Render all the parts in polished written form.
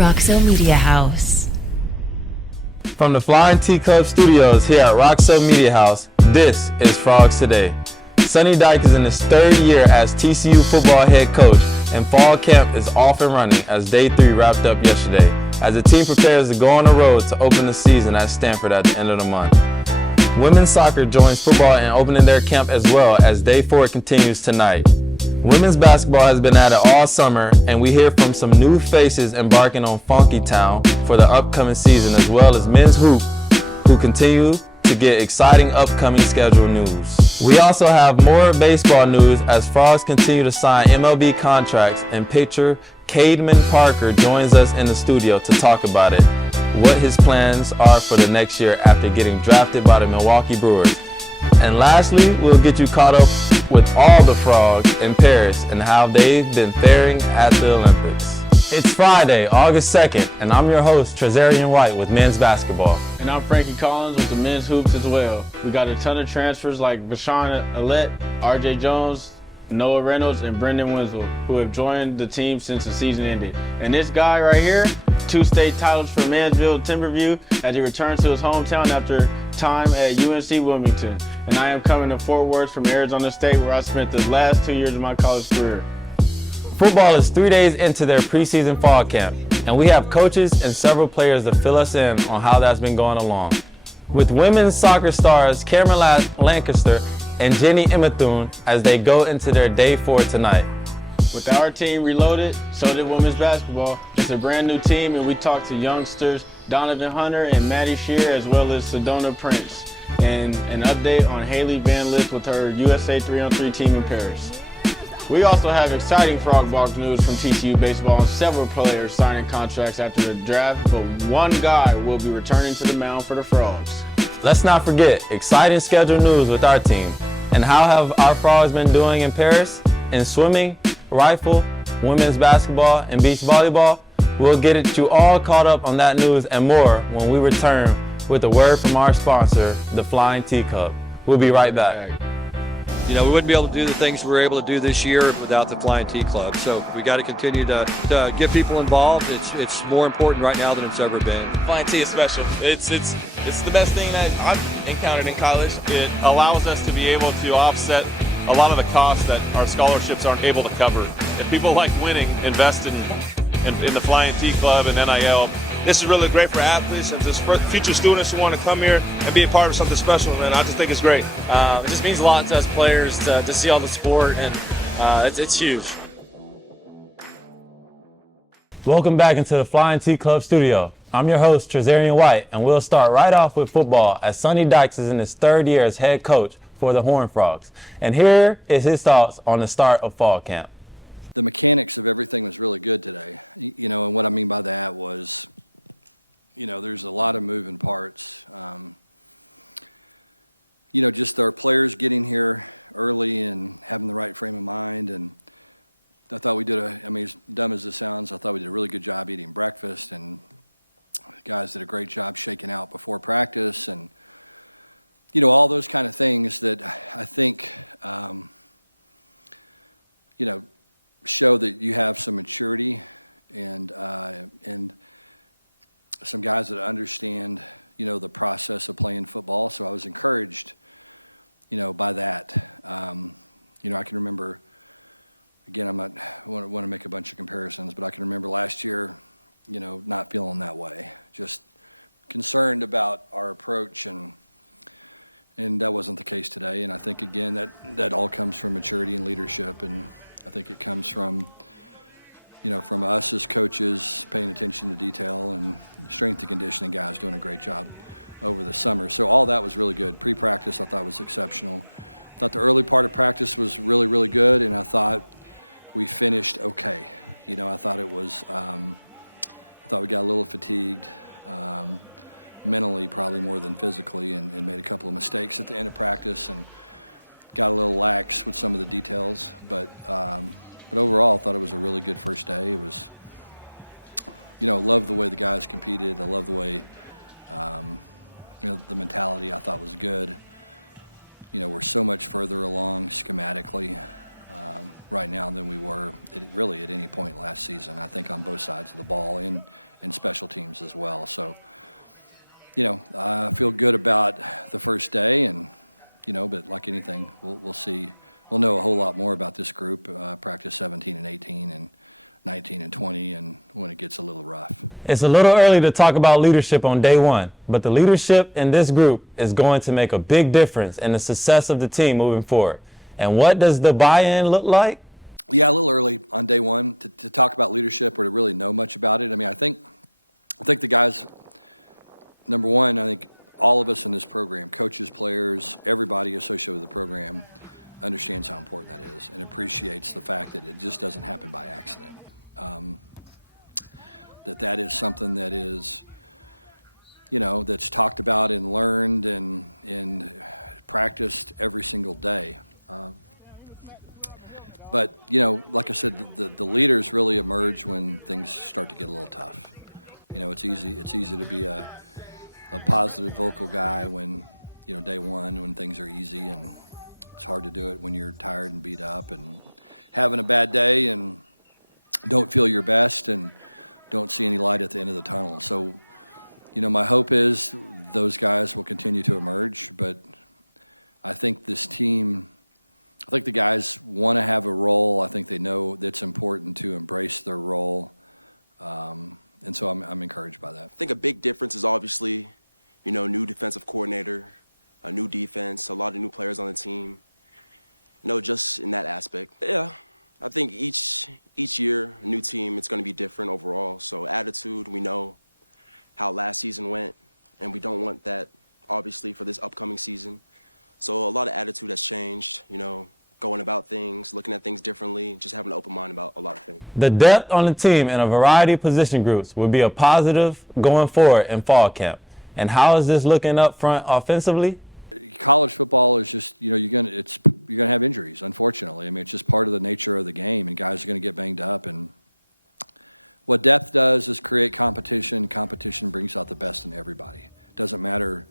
Roxo Media House. From the Flying T Club Studios here at Roxo Media House, this is Frogs Today. Sonny Dykes is in his third year as TCU football head coach, and fall camp is off and running as day 3 wrapped up yesterday, as the team prepares to go on the road to open the season at Stanford at the end of the month. Women's soccer joins football in opening their camp as well as day 4 continues tonight. Women's basketball has been at it all summer, and we hear from some new faces embarking on Frankie Town for the upcoming season, as well as men's hoop, who continue to get exciting upcoming schedule news. We also have more baseball news as Frogs continue to sign MLB contracts, and pitcher Cademan Parker joins us in the studio to talk about it, what his plans are for the next year after getting drafted by the Milwaukee Brewers. And lastly, we'll get you caught up with all the Frogs in Paris and how they've been faring at the Olympics. It's Friday, August 2nd, and I'm your host, Trazarien White with men's basketball. And I'm Frankie Collins with the men's hoops as well. We got a ton of transfers like Bashan Alette, RJ Jones, Noah Reynolds, and Brendan Winslow, who have joined the team since the season ended. And this guy right here, 2 state titles for Mansfield Timberview as he returns to his hometown after time at UNC Wilmington. And I am coming to Fort Worth from Arizona State, where I spent the last 2 years of my college career. Football is 3 days into their preseason fall camp, and we have coaches and several players to fill us in on how that's been going along. With women's soccer stars Cameron Lancaster and Jenny Imethune as they go into their day 4 tonight. With our team reloaded, so did women's basketball. It's a brand new team, and we talked to youngsters Donovan Hunter and Maddie Shear, as well as Sedona Prince, and an update on Haley Van Lith with her USA 3-on-3 team in Paris. We also have exciting Frog Box news from TCU baseball and several players signing contracts after the draft, but one guy will be returning to the mound for the Frogs. Let's not forget exciting schedule news with our team. And how have our Frogs been doing in Paris? In swimming, rifle, women's basketball, and beach volleyball? We'll get you all caught up on that news and more when we return with a word from our sponsor, the Flying T Club. We'll be right back. You know, we wouldn't be able to do the things we're able to do this year without the Flying T Club. So we got to continue to get people involved. It's more important right now than it's ever been. Flying T is special. It's the best thing that I've encountered in college. It allows us to be able to offset a lot of the costs that our scholarships aren't able to cover. If people like winning, invest in the Flying T Club and NIL. This is really great for athletes and just for future students who want to come here and be a part of something special, man. I just think it's great. It just means a lot to us players to see all the sport, and it's huge. Welcome back into the Flying T Club studio. I'm your host, Trazarien White, and we'll start right off with football as Sonny Dykes is in his 3rd year as head coach for the Horned Frogs. And here is his thoughts on the start of fall camp. The mechanics of everything was really good today. You know, and what I mean by that was, you know, there's a lot of moving parts. You know, just our players getting here early and having the right frame of mind. And I thought we did as dumb as it sounds, I thought we did a really good job eating breakfast. And the guys did a great job shaking out before practice. And, you know, all those kind of things that I think, you know, show that you have some maturity and some guys that understand, you know, the process of playing football. So I was encouraged, you know, by that. You know, I can remember, again, I want to make a bunch of comparisons, but I can remember last year, you know, not feeling that way, just concerned about our approach, and that wasn't the case today. And I think, again, that all comes from maturity and leadership, and I think it comes from, you know, from us as coaches paying attention to detail, and strength and conditioning guys doing a great job over the summer. So all that was really good. Pre-practice I thought was exceptional. I thought the early part of practice was really, really good, and I thought we finished okay. You know, I thought it was, I thought we got a little fatigued, mentally probably more than physically, and made a couple of mistakes at the end of practice and got a little lax with some of the details. But overall, I thought it was a really good first day. It was, you know, loved the way the guys competed. I love the way, you know, the mentality I thought was good. You know, we're so much further along schematically. right now than we were really at any point last season. I think on both sides of the ball and special teams as well. So, I feel good about the first day, and but like anything, we'll see. We'll know a whole lot more about this group, practice 17 and 18 and 19 and 20, and when it gets a little rough. It's a little early to talk about leadership on day one, but the leadership in this group is going to make a big difference in the success of the team moving forward. And what does the buy-in look like? Yeah, a little early on day one to talk about leadership or to really know much about it. I mean, I think the guys, number one, I think all of us in this program, coaches, players, everybody associated with the program, understands how important that is and appreciates the fact that it just doesn't happen by accident. That is something that is, that's talked about and learned and practiced every single day. But, like I said, the leaders really emerge when things start to get a little tough. It's easy to be a positive vocal guy when, day one, when things are easy, and it's hard to do it when you're tired and beat up and having a bad day and don't feel your best and don't see any light at the end of the tunnel. So, my hope is those guys will continue to emerge, but I think this team, I think the guys want to have a role. I think they know it's important to embrace their role, and so I'm encouraged by that. I think a big difference is obviously, new defensive coordinator, a new defense, a lot of new players on the team. Just in that aspect. Yeah, I think each year, a new team, it's going to be different overall. So attitude, we know how last season went, and we don't want that, obviously, for this upcoming season. So a lot of attitude has changed, going about things, looking at things differently, just having an open mind about a lot of things. The depth on the team in a variety of position groups will be a positive going forward in fall camp. And how is this looking up front offensively? College football is just, you're gonna have injuries, unfortunately. I mean, it's just part of the nature of the game, and guys are gonna get banged up. And what depth does is create competition. Competition brings out the best in everybody. It doesn't matter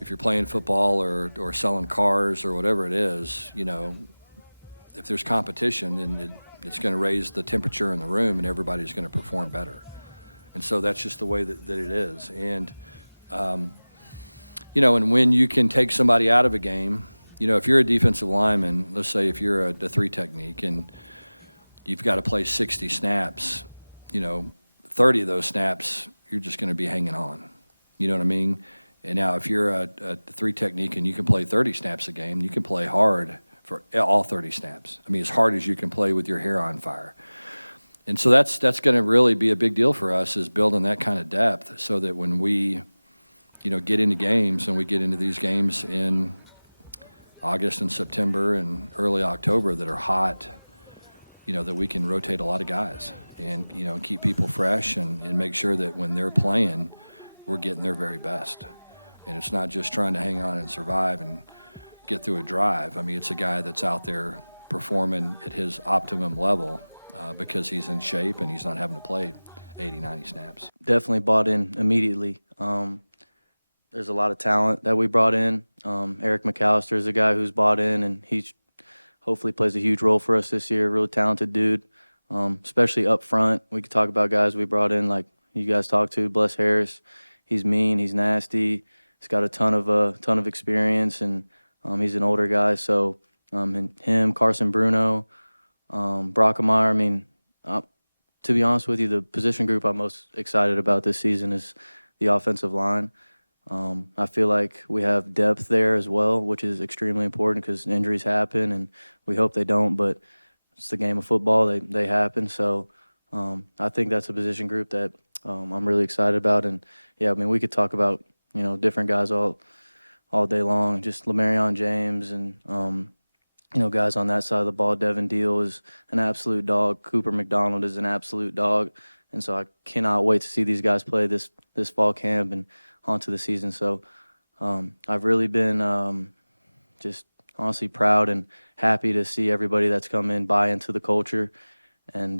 if you're playing football or selling cars or whatever it is. If there's competition, then it's going to raise the temperature in the room, and everybody's going to perform better. And so that's just the way that it is. And and when you can take somebody out of a game, if you're a defensive lineman, let's say if you're a three technique and you've got to play 60 snaps, 30 of those snaps, you're just going to be hanging on. You know what I mean? And now if you're a three technique and you can play 30 snaps a game, you can play hard for all 30 snaps. I mean, as hard as you can play with your hair on fire. And so that's going to really be a big deal for us, is building that kind of depth so that when we get into games, and we get into these games in August and September and early October that are hot, that we can rotate a lot of guys and, keep people fresh and make sure that when they're playing, we're getting their very best. And it's not just trying to hang on and survive and get through a drive. I mean, it's a guy that's out there performing at his optimum level because he's in shape and he's not having to play 80, 90 snaps. Definitely bought in immediately. There's a lot of talent that we brought in. Eric McAllister is a guy who's bought in, and he hopefully plays a huge role for us this year. Really talented dude, especially up front. We could talk about guys we brought in, like you guys talked to, Bless Harris. He's mean, he's nasty. He's got a ton of experience, and he's an older guy. So and him, Carson Bruno, Brockemeyer. I mean, to be honest with you, the position group I'm most excited about this season is the offensive line. I feel like we have depth there as well, which is extremely important because injuries happen, and we hope they don't, but it's the game of football. They happen. So I think that's a position group that I'm really excited about. And, yeah, I mean, we could talk about, different guys all day long, just Lamarion James and, guys on that side of the ball. Devin Deal is an absolute dog. Cooper McDonald is an absolute dog. And so I cannot wait to see these guys play this fall camp and onto the season. So I've really been just honestly proud and happy to see everybody that's come in buy into the culture and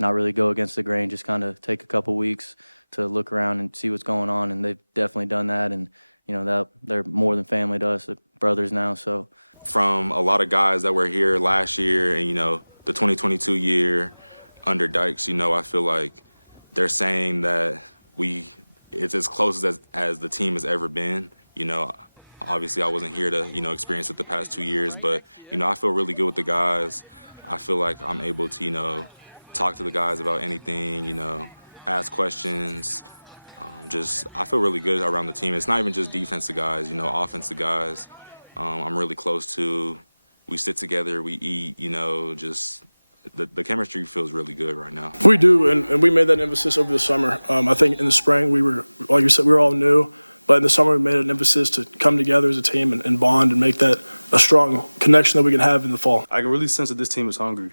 not really go against the grain, just kind of take a couple weeks to look around and see what's going on. And they've definitely done that. And, that they're more than family to us, they're brothers now. So from a lot of guys that were here last year and, the 2022 year under Dykes, I feel like they're saying that it's as close as the team has ever been. Obviously I wasn't here to, experience it the past 2 years, but, I feel really good with the guys. I feel like I'm able to, talk to the guys about anything, ask questions. I feel really good around the team. It's not even just defensive guys, offensive guys. I'm really close to. We sit together, we eat, just the chemistry feels really good right now. We do, and we made that emphasis over the summer. I think in the spring we were, like you said, we were all new, but in the summer we made an emphasis to come together as a team and bond and make that a strong connection that we can have in the fall. I can really sense that this team is hungry,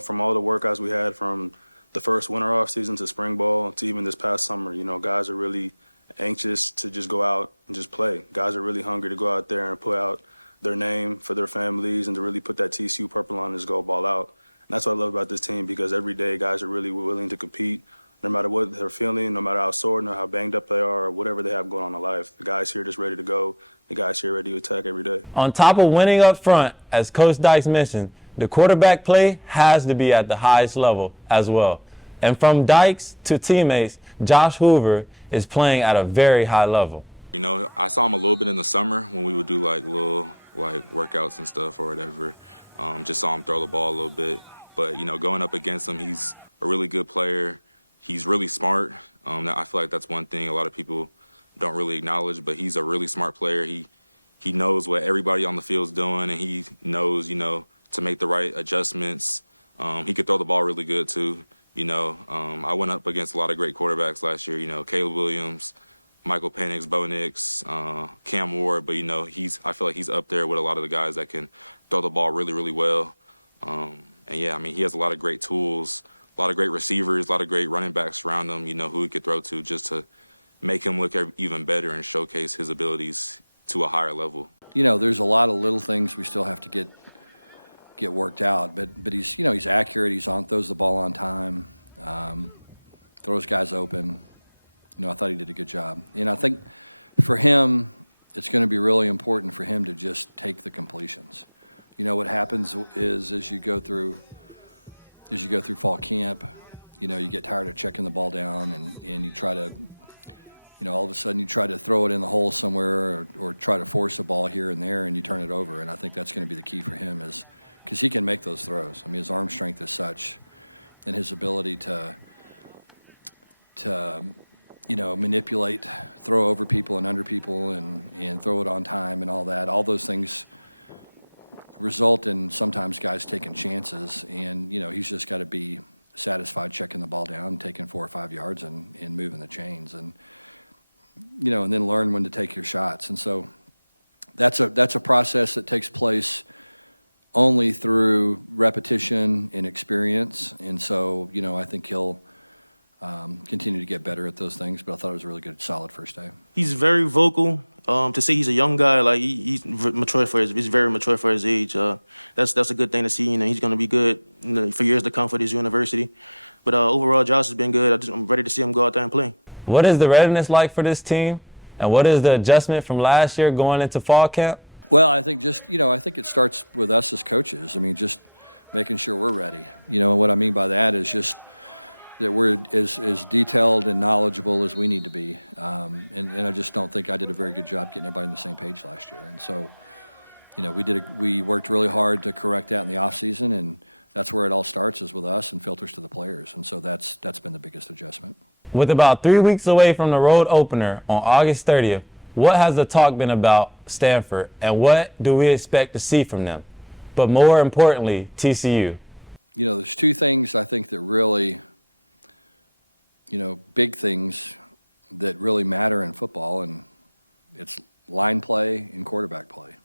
from all the workouts we had from the first winter off season to spring ball to even this past summer. Guys are really anxious to just go out and just play. Guys are really hungry to go out there and put out their name for their families and to really put that TCU purple on and just go ball out. And that's what I love about this team, because every day guys are really willing to compete no matter what they're feeling, no matter how sore, no how banged up they are, or whatever they have going on in life. The guys here just ready to go. The guys here ready to attack every day. On top of winning up front, as Coach Dykes mentioned, the quarterback play has to be at the highest level as well. And from Dykes to teammates, Josh Hoover is playing at a very high level. I saw him a little bit in the summer when we would do little workouts and stuff or whatever. Just saw him throw the ball a little bit. But, going up against him, he's a really good player. He's really smart. I feel like that's one thing a lot of people don't really acknowledge, but he's a really smart player. He knows what everybody on the field's doing, and he knows, to make the right adjustments. He could throw the ball really good, too. I went up against a lot of great quarterbacks last year, Caleb Williams, Michael Penix, Bo Nix, Cam Ward, but, I feel like he's up there with a lot of the guys that can throw the ball really, really well. And, yeah, he has a lot of great tools, a lot of great receivers, a lot of great running backs around him, who he could throw to just to make him look even better and showcase his abilities to a higher level. There's a lot of little things we still have to get worked out, but he's accurate. Throws the ball on time, throws guys open. I thought he did a good job. I think for him, it's going to be really important for him to just take the completions. What happens is as you go through fall camp, you get tired of checking the ball down and you try to, all of a sudden you try to throw it in the hole somewhere or try to force a ball here and there and you turn it over. And I think that's going to be the key for him is because he can make those throws. His arm strength is such and his ability to manipulate, throw over people and under people and throw it on time and all that. All those things result in sometimes guys taking chances, and he's just got to be satisfied checking the ball down, taking 4 or 5 yards and moving the chains, and and then learn when to take your shots. And so that's a process that takes place only through repetition and experience. And so I think he'll continue to get better at those things, but I thought it was a really good, solid first day. He's very vocal. To say he's a young guy, he's mature he's very mature for his age. That's a good thing to see. He's going to be good for years to come for this university. But overall, Josh has been good. I'm ready to see him go out there and play. What is the readiness like for this team, and what is the adjustment from last year going into fall camp? Well, I think I think it starts with us as coaches. Just making sure we're ready. And what I mean by that is just that we're as detailed and knowledgeable as we need to be. And I just don't think I did a very good job getting everybody on the same page last year. And so, we worked really hard to correct that in the off season, and that's where it all starts is with us and filters to the players. And so that's been the biggest adjustment. With about 3 weeks away from the road opener on August 30th, what has the talk been about Stanford, and what do we expect to see from them? But more importantly, TCU. There's two things I think that really, big things that really matter in football, and it's line play and quarterback play.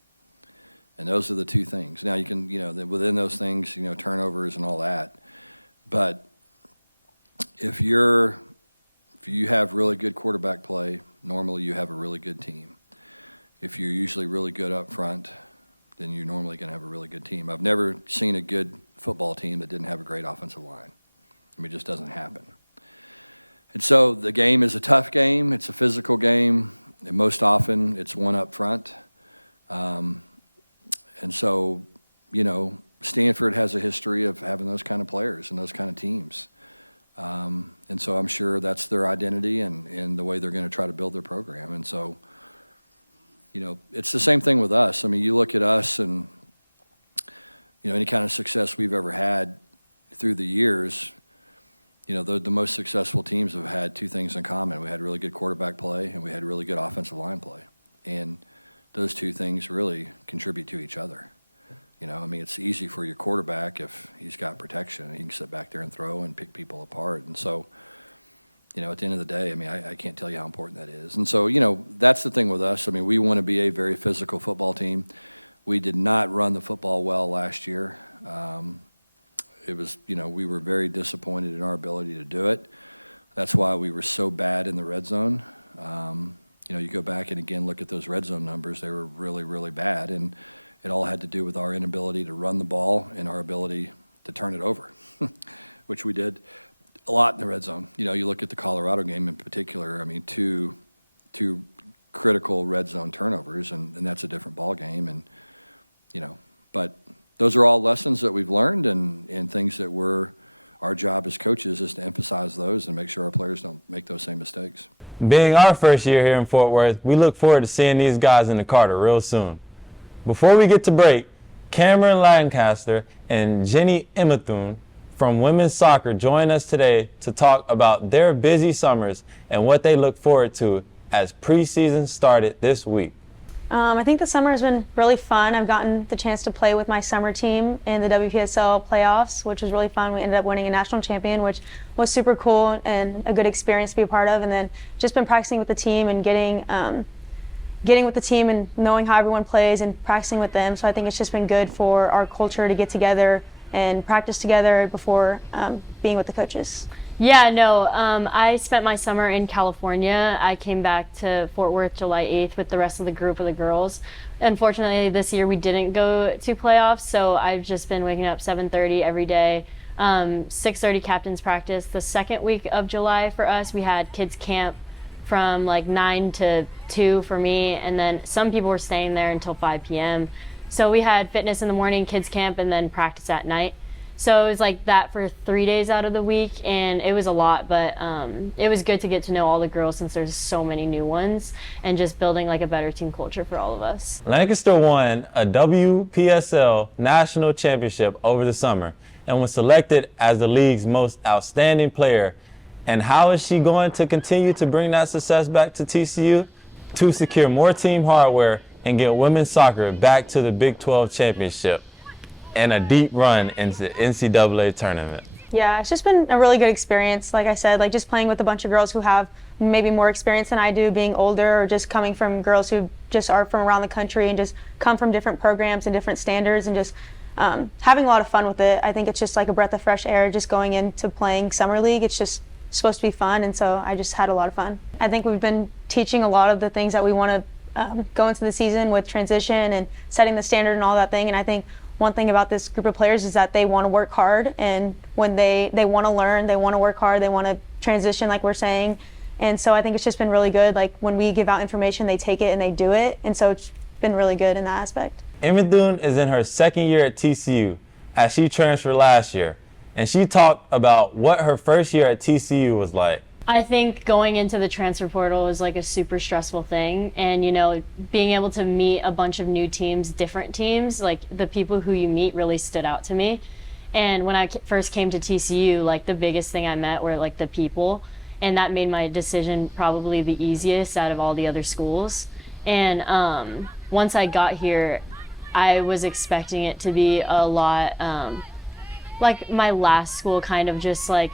And those are the two things. Now you can, within those things, turnovers and all that. But if you have really good quarterback play, normally you have a really good team. If you're usually really good up front, then you're normally going to have a really good team. I've never seen a good football team that didn't have a great offensive line. It just doesn't happen. And so the game is a tough game. It's a physical game. And most often it's one up front. And so, Stanford has a history of having those kind of players and those kind of teams. And so I'm sure that's their identity and the way they're going to try to build their program. And so, it's the same thing with us. I mean, you look at us and, any kind of success we've ever had through the years, the most successful teams have had two things in common. We had really good quarterback play and we had really good offensive line play. And those two things really contribute to each other. It's easy for your quarterback if he's got protection. He can sit back there and throw and pick people apart. And so, at the end of the day, I can't tell you how important that is. And so, that's the thing with us. We want to be a very physical football team. We did not run the football well last year. It was, we were very disappointed in our ability to do it. That's why we were so bad in the red zone. You go back and again look at those red zone numbers. They were really, really bad. And it all had to do with our inability to run the ball and our ability to turn it over, which we did a lot in the red zone. You look at the Colorado game in particular, two critical red zone turnovers, and that's a different ball game. And, but those are all lessons that we've learned and things that our job as coaches is to emphasize those and make sure our players don't make those same mistakes. Being our first year here in Fort Worth, we look forward to seeing these guys in the Carter real soon. Before we get to break, Cameron Lancaster and Jenny Emathune from women's soccer join us today to talk about their busy summers and what they look forward to as preseason started this week. I think the summer has been really fun. I've gotten the chance to play with my summer team in the WPSL playoffs, which was really fun. We ended up winning a national champion, which was super cool and a good experience to be a part of. And then just been practicing with the team and getting with the team and knowing how everyone plays and practicing with them. So I think it's just been good for our culture to get together and practice together before being with the coaches. Yeah, no, I spent my summer in California. I came back to Fort Worth July 8th with the rest of the group of the girls. Unfortunately, this year we didn't go to playoffs, so I've just been waking up 7:30 every day. 6:30 captain's practice. The second week of July for us, we had kids camp from like 9 to 2 for me, and then some people were staying there until 5 p.m. So we had fitness in the morning, kids camp, and then practice at night. So it was like that for 3 days out of the week, and it was a lot, but it was good to get to know all the girls since there's so many new ones and just building like a better team culture for all of us. Lancaster won a WPSL national championship over the summer and was selected as the league's most outstanding player. And how is she going to continue to bring that success back to TCU? To secure more team hardware and get women's soccer back to the Big 12 championship and a deep run into the NCAA tournament. Yeah, it's just been a really good experience. Like I said, like just playing with a bunch of girls who have maybe more experience than I do, being older, or just coming from girls who just are from around the country and just come from different programs and different standards, and just having a lot of fun with it. I think it's just like a breath of fresh air just going into playing summer league. It's just supposed to be fun, and so I just had a lot of fun. I think we've been teaching a lot of the things that we want to go into the season with transition and setting the standard and all that thing. And I think one thing about this group of players is that they want to work hard, and when they want to learn, they want to work hard, they want to transition like we're saying. And so I think it's just been really good. Like when we give out information, they take it and they do it. And so it's been really good in that aspect. Emathune is in her second year at TCU as she transferred last year. And she talked about what her first year at TCU was like. I think going into the transfer portal was like a super stressful thing, and being able to meet a bunch of new teams, different teams, like the people who you meet really stood out to me. And when I first came to TCU, like the biggest thing I met were like the people, and that made my decision probably the easiest out of all the other schools. And once I got here, I was expecting it to be a lot like my last school, kind of just like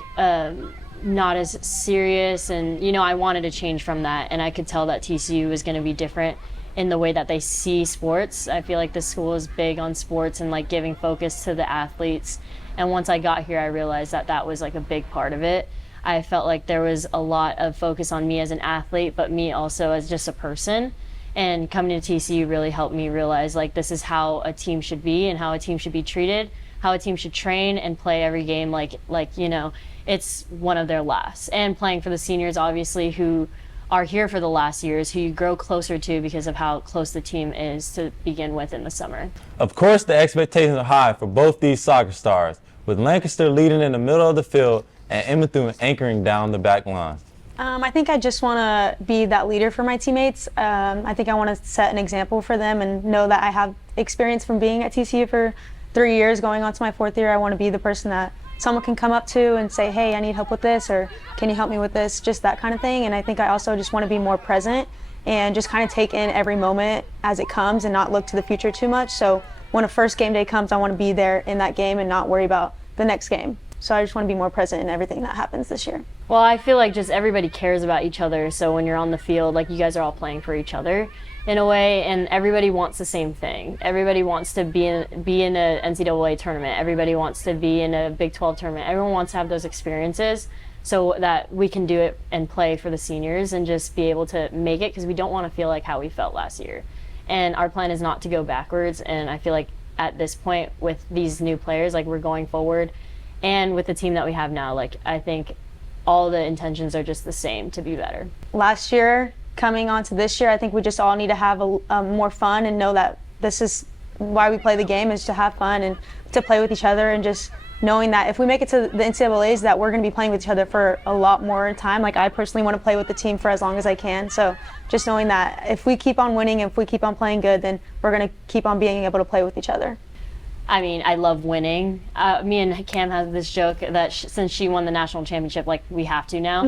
not as serious, and I wanted to change from that, and I could tell that TCU was going to be different in the way that they see sports. I feel like the school is big on sports and like giving focus to the athletes, and once I got here I realized that that was like a big part of it. I felt like there was a lot of focus on me as an athlete, but me also as just a person, and coming to TCU really helped me realize like this is how a team should be and how a team should be treated, how a team should train and play every game like it's one of their last. And playing for the seniors, obviously, who are here for the last years, who you grow closer to because of how close the team is to begin with in the summer. Of course, the expectations are high for both these soccer stars, with Lancaster leading in the middle of the field and Emma Thune anchoring down the back line. I think I just want to be that leader for my teammates. I think I want to set an example for them and know that I have experience from being at TCU for 3 years, going on to my 4th year. I want to be the person that someone can come up to and say, hey, I need help with this, or can you help me with this, just that kind of thing. And I think I also just want to be more present and just kind of take in every moment as it comes and not look to the future too much. So when a first game day comes, I want to be there in that game and not worry about the next game. So I just want to be more present in everything that happens this year. Well, I feel like just everybody cares about each other. So when you're on the field, like, you guys are all playing for each other in a way, and everybody wants the same thing. Everybody wants to be in a NCAA tournament. Everybody wants to be in a Big 12 tournament. Everyone wants to have those experiences so that we can do it and play for the seniors and just be able to make it, because we don't want to feel like how we felt last year. And our plan is not to go backwards, and I feel like at this point with these new players, like, we're going forward, and with the team that we have now, like, I think all the intentions are just the same, to be better. Last year, coming on to this year, I think we just all need to have a more fun and know that this is why we play the game, is to have fun and to play with each other, and just knowing that if we make it to the NCAAs, that we're going to be playing with each other for a lot more time. Like, I personally want to play with the team for as long as I can. So just knowing that if we keep on winning, if we keep on playing good, then we're going to keep on being able to play with each other. I mean, I love winning. Me and Cam have this joke that since she won the national championship, like, we have to now.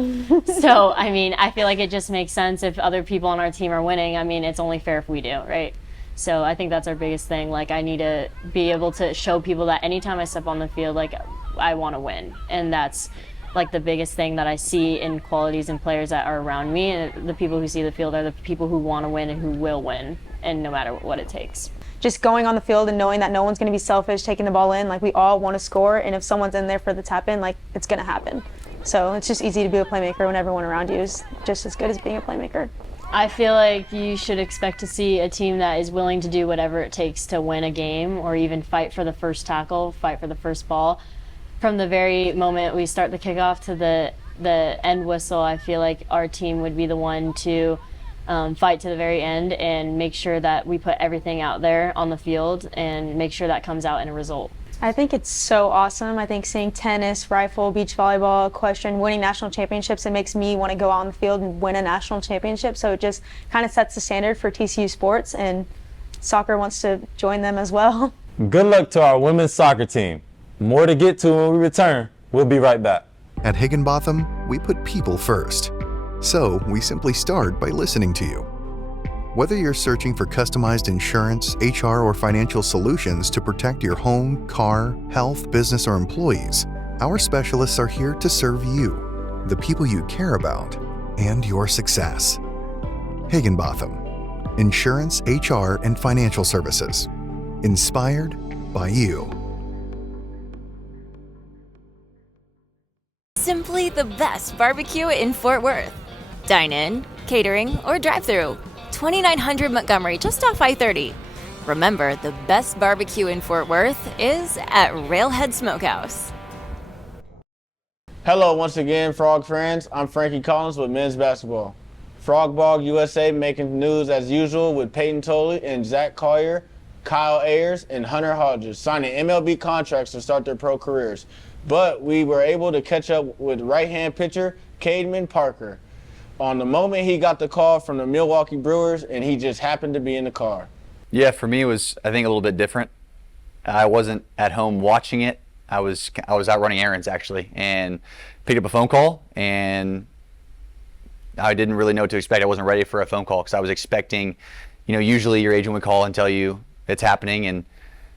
So, I mean, I feel like it just makes sense if other people on our team are winning. I mean, it's only fair if we do, right? So I think that's our biggest thing. Like, I need to be able to show people that anytime I step on the field, like, I want to win. And that's, like, the biggest thing that I see in qualities and players that are around me. And the people who see the field are the people who want to win and who will win, and no matter what it takes. Just going on the field and knowing that no one's going to be selfish taking the ball in. Like, we all want to score, and if someone's in there for the tap in, like, it's going to happen. So it's just easy to be a playmaker when everyone around you is just as good as being a playmaker. I feel like you should expect to see a team that is willing to do whatever it takes to win a game, or even fight for the first tackle, fight for the first ball. From the very moment we start the kickoff to the end whistle, I feel like our team would be the one to fight to the very end and make sure that we put everything out there on the field and make sure that comes out in a result. I think it's so awesome. I think seeing tennis, rifle, beach volleyball, equestrian, winning national championships, it makes me want to go out on the field and win a national championship. So it just kind of sets the standard for TCU sports, and soccer wants to join them as well. Good luck to our women's soccer team. More to get to when we return. We'll be right back. At Higginbotham, we put people first. So we simply start by listening to you. Whether you're searching for customized insurance, HR, or financial solutions to protect your home, car, health, business, or employees, our specialists are here to serve you, the people you care about, and your success. Higginbotham, insurance, HR, and financial services. Inspired by you. Simply the best barbecue in Fort Worth. Dine in, catering, or drive-through. 2900 Montgomery, just off I-30. Remember, the best barbecue in Fort Worth is at Railhead Smokehouse. Hello once again, Frog friends. I'm Frankie Collins with men's basketball. Frog Ball USA making news as usual with Peyton Tolley and Zach Collier, Kyle Ayers, and Hunter Hodges signing MLB contracts to start their pro careers. But we were able to catch up with right-hand pitcher Cademan Parker on the moment he got the call from the Milwaukee Brewers, and he just happened to be in the car. Yeah, for me it was, I think, a little bit different. I wasn't at home watching it. I was out running errands, actually, and picked up a phone call, and I didn't really know what to expect. I wasn't ready for a phone call because I was expecting, usually your agent would call and tell you it's happening,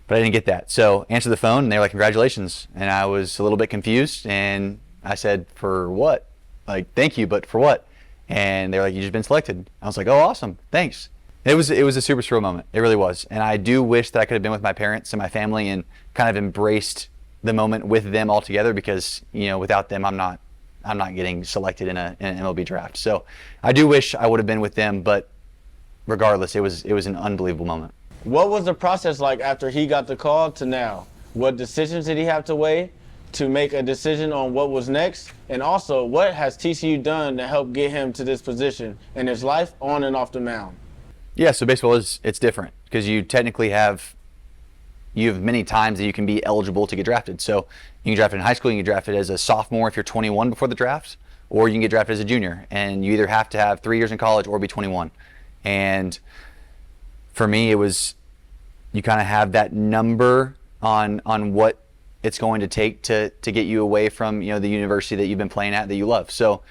but I didn't get that. So answered the phone, and they were like, congratulations. And I was a little bit confused, and I said, for what? Like, thank you, but for what? And they're like, you just been selected. I was like, oh, awesome, thanks. It was a super surreal moment. It really was. And I do wish that I could have been with my parents and my family and kind of embraced the moment with them all together, because without them, I'm not getting selected in an MLB draft. So I do wish I would have been with them, but regardless, it was an unbelievable moment. What was the process like after he got the call to now? What decisions did he have to weigh? to make a decision on what was next? And also, what has TCU done to help get him to this position in his life on and off the mound? Yeah, so baseball it's different because you technically have many times that you can be eligible to get drafted. So you can get drafted in high school, you can get drafted as a sophomore if you're 21 before the draft, or you can get drafted as a junior, and you either have to have 3 years in college or be 21. And for me, it was, you kind of have that number on what it's going to take to get you away from, you know, the university that you've been playing at that you love. So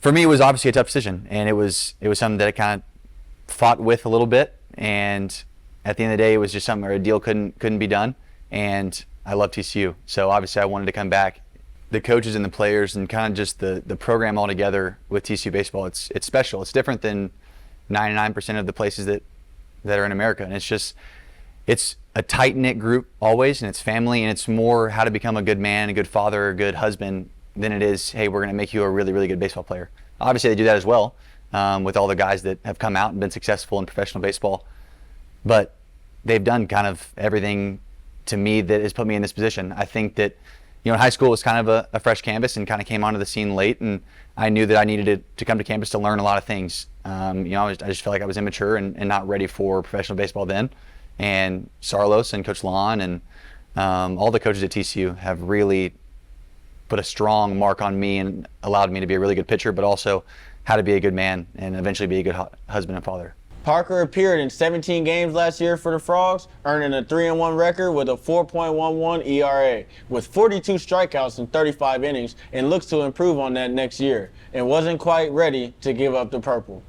for me, it was obviously a tough decision, and it was something that I kind of fought with a little bit. And at the end of the day, it was just something where a deal couldn't be done. And I love TCU, so obviously I wanted to come back. The coaches and the players and kind of just the program altogether with TCU baseball, it's special. It's different than 99% of the places that are in America, and it's a tight-knit group always, and it's family, and it's more how to become a good man, a good father, a good husband than it is, hey, we're going to make you a really, really good baseball player. Obviously they do that as well with all the guys that have come out and been successful in professional baseball, but they've done kind of everything to me that has put me in this position. I think that, you know, in high school it was kind of a fresh canvas and kind of came onto the scene late, and I knew that I needed to come to campus to learn a lot of things. You know, I just felt like I was immature and not ready for professional baseball then. And Sarlos and Coach Lon and all the coaches at TCU have really put a strong mark on me and allowed me to be a really good pitcher, but also how to be a good man and eventually be a good husband and father. Parker appeared in 17 games last year for the Frogs, earning a 3-1 record with a 4.11 ERA, with 42 strikeouts in 35 innings, and looks to improve on that next year, and wasn't quite ready to give up the purple.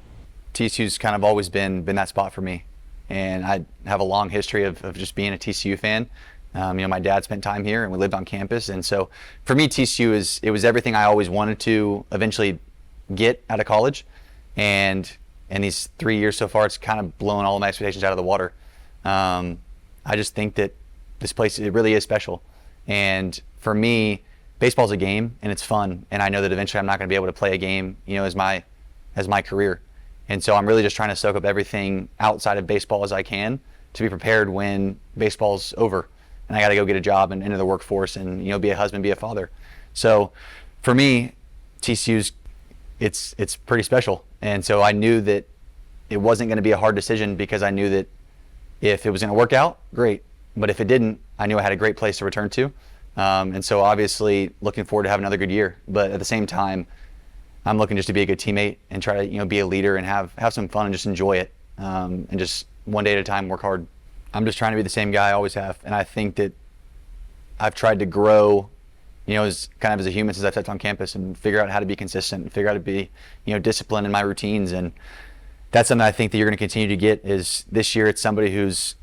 TCU's kind of always been that spot for me, and I have a long history of just being a TCU fan. You know, my dad spent time here and we lived on campus, and so for me TCU it was everything I always wanted to eventually get out of college, and in these 3 years so far, it's kind of blown all of my expectations out of the water. I just think that this place, it really is special. And for me, baseball's a game and it's fun. And I know that eventually I'm not going to be able to play a game, you know, as my career. And so I'm really just trying to soak up everything outside of baseball as I can to be prepared when baseball's over and I got to go get a job and enter the workforce and, you know, be a husband, be a father. So for me, TCU's, it's pretty special. And so I knew that it wasn't going to be a hard decision because I knew that if it was going to work out, great. But if it didn't, I knew I had a great place to return to. And so obviously looking forward to having another good year. But at the same time, I'm looking just to be a good teammate and try to, you know, be a leader and have some fun and just enjoy it. And just one day at a time, work hard. I'm just trying to be the same guy I always have. And I think that I've tried to grow, you know, as a human since I've stepped on campus and figure out how to be consistent and figure out how to be, you know, disciplined in my routines. And that's something I think that you're going to continue to get is this year it's somebody who's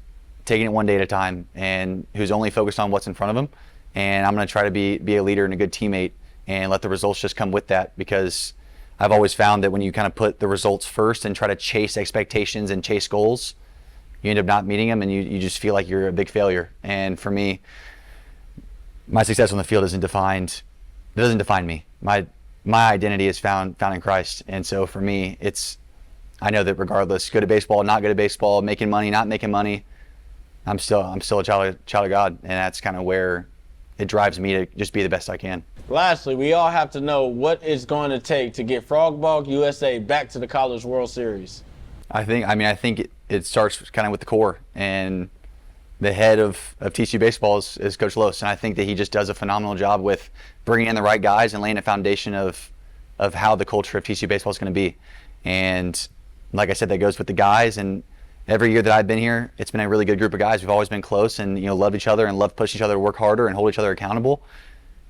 taking it one day at a time and who's only focused on what's in front of them. And I'm going to try to be a leader and a good teammate and let the results just come with that, because I've always found that when you kind of put the results first and try to chase expectations and chase goals, you end up not meeting them and you just feel like you're a big failure. And for me, my success on the field doesn't define me. My identity is found in Christ. And so for me, I know that regardless, good at baseball, not good at baseball, making money, not making money, I'm still a child of God, and that's kind of where it drives me to just be the best I can. Lastly, we all have to know what it's going to take to get Frogball USA back to the College World Series. I think it starts kind of with the core, and the head of TCU baseball is Coach Los, and I think that he just does a phenomenal job with bringing in the right guys and laying a foundation of how the culture of TCU baseball is going to be. And like I said, that goes with the guys, and every year that I've been here, it's been a really good group of guys. We've always been close and, you know, loved each other and loved pushing each other to work harder and hold each other accountable.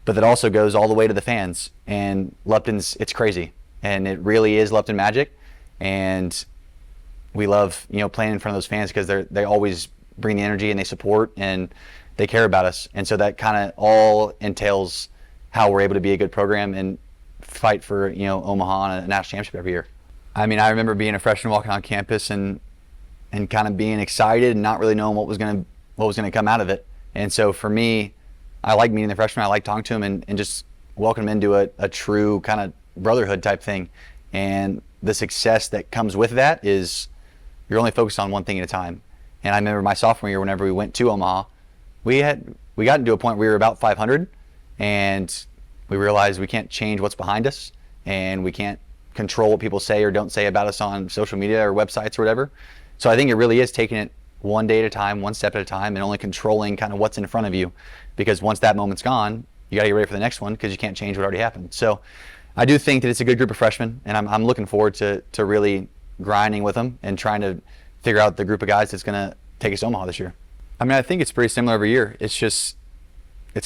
But that also goes all the way to the fans. And Lupton's, it's crazy. And it really is Lupton magic. And we love, you know, playing in front of those fans because they always bring the energy and they support and they care about us. And so that kind of all entails how we're able to be a good program and fight for, you know, Omaha and a national championship every year. I mean, I remember being a freshman walking on campus and kind of being excited and not really knowing what was going to come out of it. And so for me, I like meeting the freshmen. I like talking to them and just welcome them into a true kind of brotherhood type thing. And the success that comes with that is you're only focused on one thing at a time. And I remember my sophomore year, whenever we went to Omaha, we got into a point where we were about 500, and we realized we can't change what's behind us, and we can't control what people say or don't say about us on social media or websites or whatever. So I think it really is taking it one day at a time, one step at a time, and only controlling kind of what's in front of you, because once that moment's gone, you got to get ready for the next one, because you can't change what already happened. So I do think that it's a good group of freshmen, and I'm looking forward to really grinding with them and trying to figure out the group of guys that's going to take us to Omaha this year. I mean, I think it's pretty similar every year. It's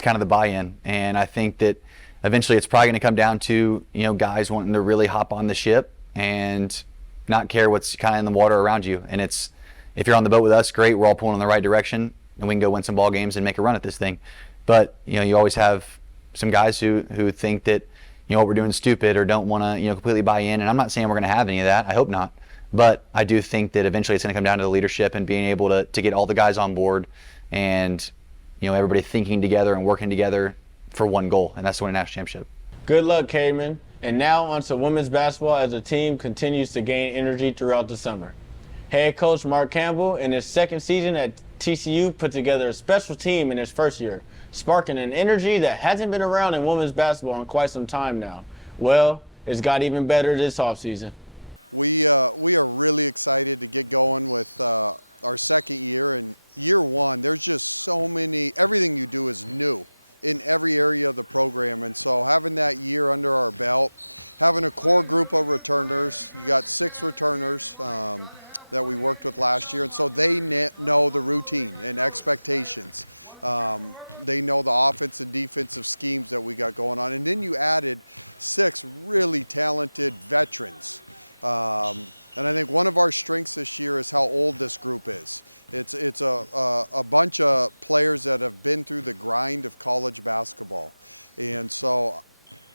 kind of the buy-in, and I think that eventually it's probably going to come down to, guys wanting to really hop on the ship and not care what's kind of in the water around you. And it's, if you're on the boat with us, great, we're all pulling in the right direction, and we can go win some ball games and make a run at this thing. But you always have some guys who think that what we're doing is stupid, or don't want to completely buy in. And I'm not saying we're going to have any of that. I hope not. But I do think that eventually it's going to come down to the leadership and being able to get all the guys on board, and everybody thinking together and working together for one goal, and that's to win a national championship. Good luck, Cademan. And now on to women's basketball as the team continues to gain energy throughout the summer. Head coach Mark Campbell, in his second season at TCU, put together a special team in his first year, sparking an energy that hasn't been around in women's basketball in quite some time now. Well, it's got even better this offseason. We are really excited to get going with our second year. And year one, there's just so many, everything you do is new in every area of the program. And so having that year under our belt, having a core group of returners, you got 6 returners that we worked with last year. And so they know the routine and expectations. They know the offense and defensive schemes that we got going on. And then you added 6 really talented veterans. And I think one of our strengths this year is how old this group is. It's a bunch of players that have been through the grind of college basketball. And so,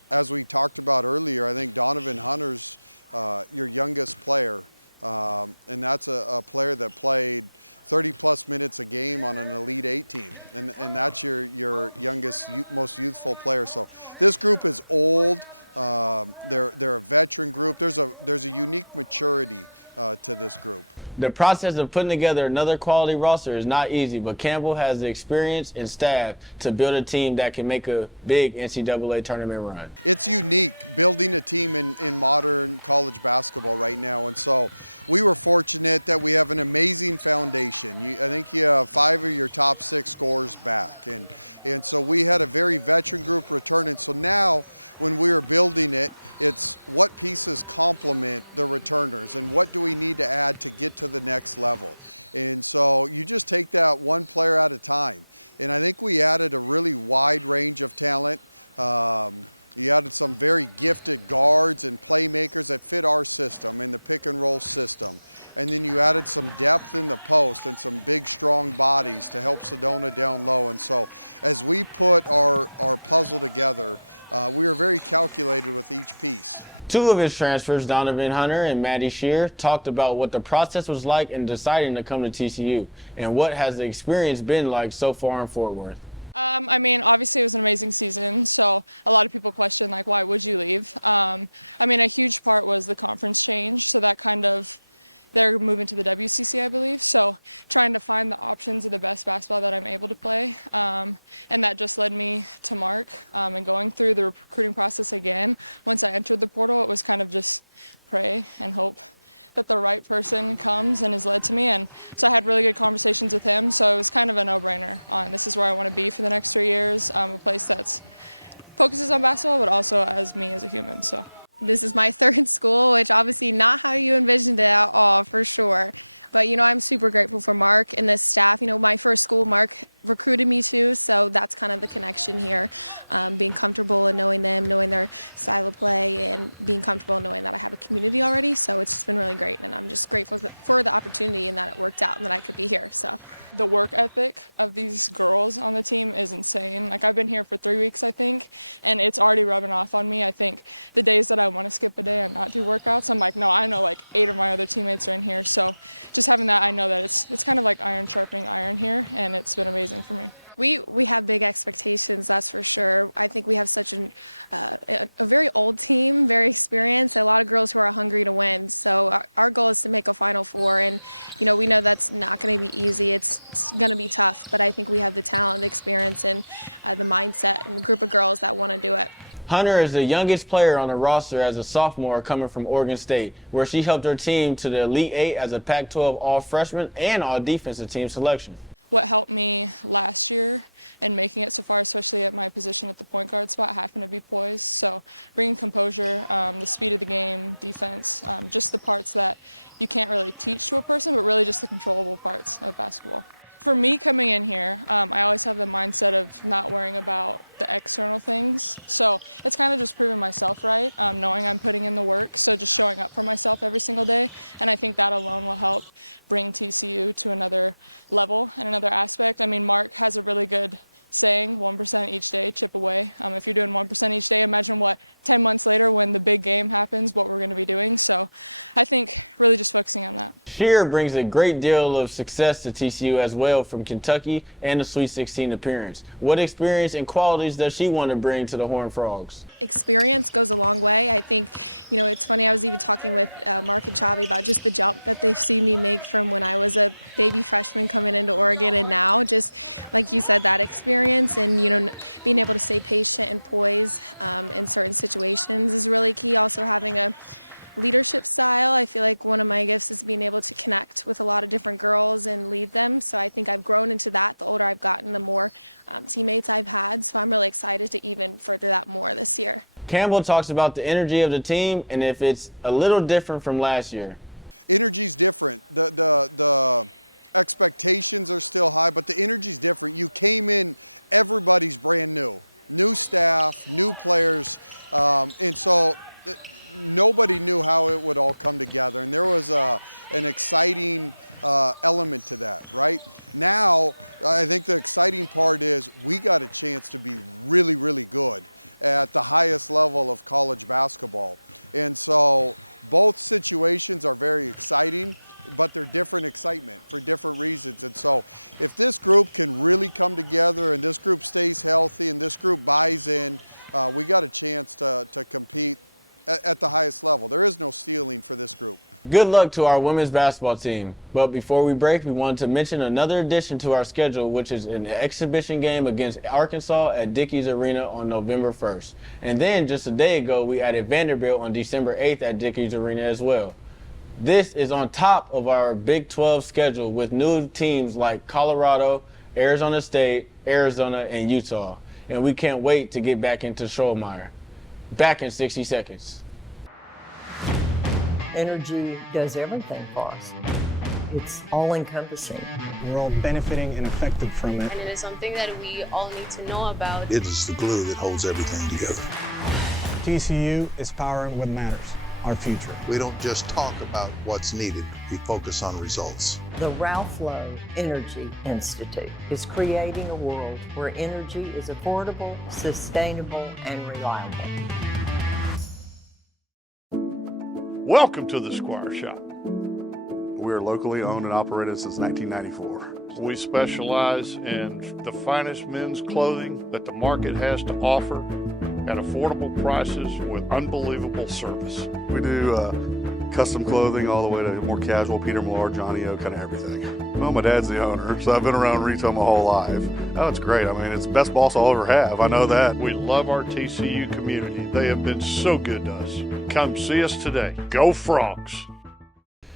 as we talked about earlier, I think Donovan Hunter's your youngest player. And that's a player that played 30-plus minutes a game on an Elite 8 team. And that's your youngest, most youthful player. So this group is old. They're a veteran group. There's a unique maturity to this group. The process of putting together another quality roster is not easy, but Campbell has the experience and staff to build a team that can make a big NCAA tournament run. It's unique building a team in modern college basketball right now, and so we were fortunate that we have an amazing foundation. I think you have 5 of your top 6 scorers back, and so we had a very veteran group returning. So now, when we were building it, it's what pieces complement the returners and what do we need to add to get to the next level. And so you just take that one player at a time. And I think we added a really wide range of talent. You added some very gifted guards and playmakers that fit our system and the pick and roll system. And then you added some depth in the post and some big, strong bodies to help Sedona down low. And so as we put our puzzle together, we were very calculated with each piece. 2 of his transfers, Donovan Hunter and Maddie Shear, talked about what the process was like in deciding to come to TCU, and what has the experience been like so far in Fort Worth. I mean, obviously it was an amazing season, so a lot of people question, like, why would you leave? I mean, a huge part was the conference change, so that kind of, they're moving to the WCC, I believe, so trying to find the options of the best basketball that I'm able to play, and that just led me to Mark, and going through the recruiting process again. Once I entered the portal, it was kind of just pray and hope that the right person comes and is led to me. And so I had really good conversations with him. So it was kind of a no-brainer on this is where I want to be for the next 3 years, a place that focuses on basketball, but also as me as a human. So this is my 3rd school, which obviously not how you envisioned it at all, for sure. But, I'm super grateful for Mark and this staff. My first school, Mark recruited me to, so that's kind of the connection here. Being comfortable and knowing them, knowing their style of play, and being comfortable knowing that I have a community already. So it's just been really great, and I'm just grateful for the opportunity and that it worked out and that I could be here. So the work ethic of these girls on the team is insane. Like, I've been here for 3 weeks, I think, and it's already rubbing off on me. I think the days that I want to skip a day and not do workouts, I'm like, no, I know like 8 of my other teammates are in here. So just having that, I know that it's kind of like iron sharpening iron here, and it's been amazing for me. We have big expectations, that's for sure. I think we have such a very old team, very experienced, a lot of girls who are hungry to win. So our goal is to make a Final Four, and we know that's not going to be easy. It's going to be tough, but I think we have the talent, the experience, and the mindset, and the group of girls that want to do it. Hunter is the youngest player on the roster as a sophomore coming from Oregon State, where she helped her team to the Elite Eight as a Pac-12 all-freshman and all-defensive team selection. What helped me last year and making it so far, especially at my position at the point guard spot, happened to be poise. So bringing composure, the speed of the game, defense, just the parts that you can't really teach to a person, but really just the controllable parts of basketball. For me coming in here, I always have the mindset of not worrying about the external things. So it's kind of just proving myself right, knowing I'm putting in the work. So just showing up for myself every single day. And I think that alone will help bring TCU to another level and another aspect. I mean, Mark has a really good saying, 1% each day, chip away. If you're doing 1% each day, imagine what 10 months later when the big game happens, what we're going to be doing. So I think really just focusing on that. Shearer brings a great deal of success to TCU as well from Kentucky and the Sweet 16 appearance. What experience and qualities does she want to bring to the Horned Frogs? Experience goes a long way. I think, it's funny, I was even talking with Mark and Chavi about just the jump that they've seen me make from when I was a baby freshman coming into Oregon, and now just, like you said, that experience and, being able to stay patient and poise in certain situations is really key. Also having a leadership style. I feel like one of my gifts is being able to connect with a lot of different girls and lead them. So I think I've grown into that. The older I've gotten, the more teammates I've had. So I'm really excited to even further that more this year. Campbell talks about the energy of the team and if it's a little different from last year. Energy's different. The expectations are still high, but the energy's different. You came in, everybody's brand new. New staff, new players, and so nobody knew how it would all come together, and there was an exciting element to that, right? Now, I think the exciting part is we got a chance to be really, really good at the highest level of college basketball. And so both situations are very exciting, but they're different excitement for different reasons. And so if this group can really come together and this group stays healthy and this group buys in, we got a chance to compete at the highest level. There is no ceiling for this group. Good luck to our women's basketball team. But before we break, we wanted to mention another addition to our schedule, which is an exhibition game against Arkansas at Dickies Arena on November 1st. And then just a day ago, we added Vanderbilt on December 8th at Dickies Arena as well. This is on top of our Big 12 schedule with new teams like Colorado, Arizona State, Arizona, and Utah. And we can't wait to get back into Schollmeyer. Back in 60 seconds. Energy does everything for us. It's all-encompassing. We're all benefiting and affected from it. And it is something that we all need to know about. It is the glue that holds everything together. TCU is powering what matters, our future. We don't just talk about what's needed, we focus on results. The Ralph Lowe Energy Institute is creating a world where energy is affordable, sustainable, and reliable. Welcome to the Squire Shop. We are locally owned and operated since 1994. We specialize in the finest men's clothing that the market has to offer at affordable prices with unbelievable service. We do custom clothing all the way to more casual, Peter Millar, Johnny O, kind of everything. Well, my dad's the owner, so I've been around retail my whole life. Oh, it's great. I mean, it's the best boss I'll ever have. I know that. We love our TCU community. They have been so good to us. Come see us today. Go Frogs!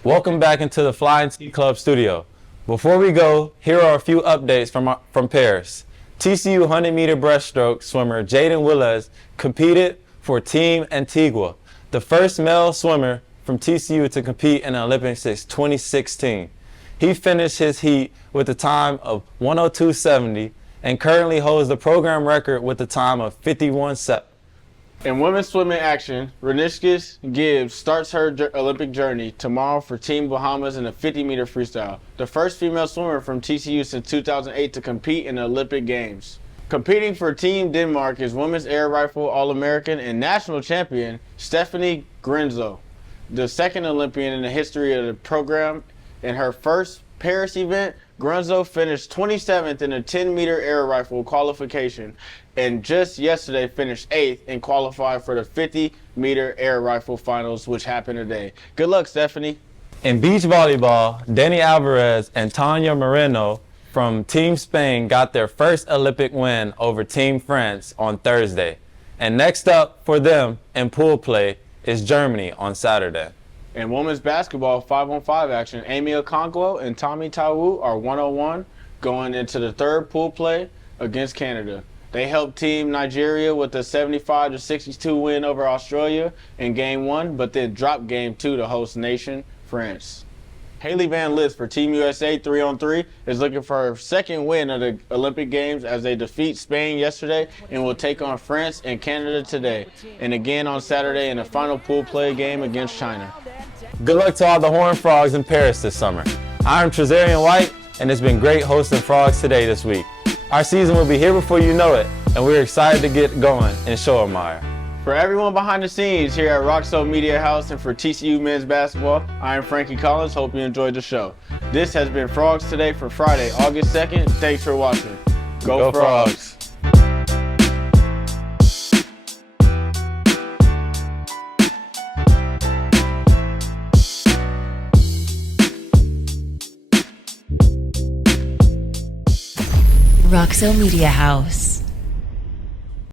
Welcome back into the Flying T Club studio. Before we go, here are a few updates from Paris. TCU 100-meter breaststroke swimmer Jaden Willez competed for Team Antigua, the first male swimmer from TCU to compete in the Olympics since 2016. He finished his heat with a time of 102.70 and currently holds the program record with a time of 51.7. In women's swimming action, Renishkis Gibbs starts her Olympic journey tomorrow for Team Bahamas in the 50-meter freestyle, the first female swimmer from TCU since 2008 to compete in the Olympic Games. Competing for Team Denmark is women's air rifle All-American and national champion Stephanie Grenzo, the second Olympian in the history of the program and her first Paris event, Grunzo finished 27th in the 10-meter air rifle qualification, and just yesterday finished 8th and qualified for the 50-meter air rifle finals, which happened today. Good luck, Stephanie. In beach volleyball, Danny Alvarez and Tanya Moreno from Team Spain got their first Olympic win over Team France on Thursday. And next up for them in pool play is Germany on Saturday. In women's basketball 5-on-5 action, Amy Okonkwo and Tommy Tawu are 1-on-1 going into the third pool play against Canada. They helped Team Nigeria with a 75-62 win over Australia in Game 1, but then dropped Game 2 to host nation France. Haley Van Lith for Team USA 3-on-3 is looking for her second win of the Olympic Games as they defeat Spain yesterday and will take on France and Canada today, and again on Saturday in the final pool play game against China. Good luck to all the Horned Frogs in Paris this summer. I'm Trazarien White, and it's been great hosting Frogs Today this week. Our season will be here before you know it, and we're excited to get going in Schoenmeyer. For everyone behind the scenes here at Roxo Media House and for TCU men's basketball, I am Frankie Collins. Hope you enjoyed the show. This has been Frogs Today for Friday, August 2nd. Thanks for watching. Go Frogs. Roxo Media House.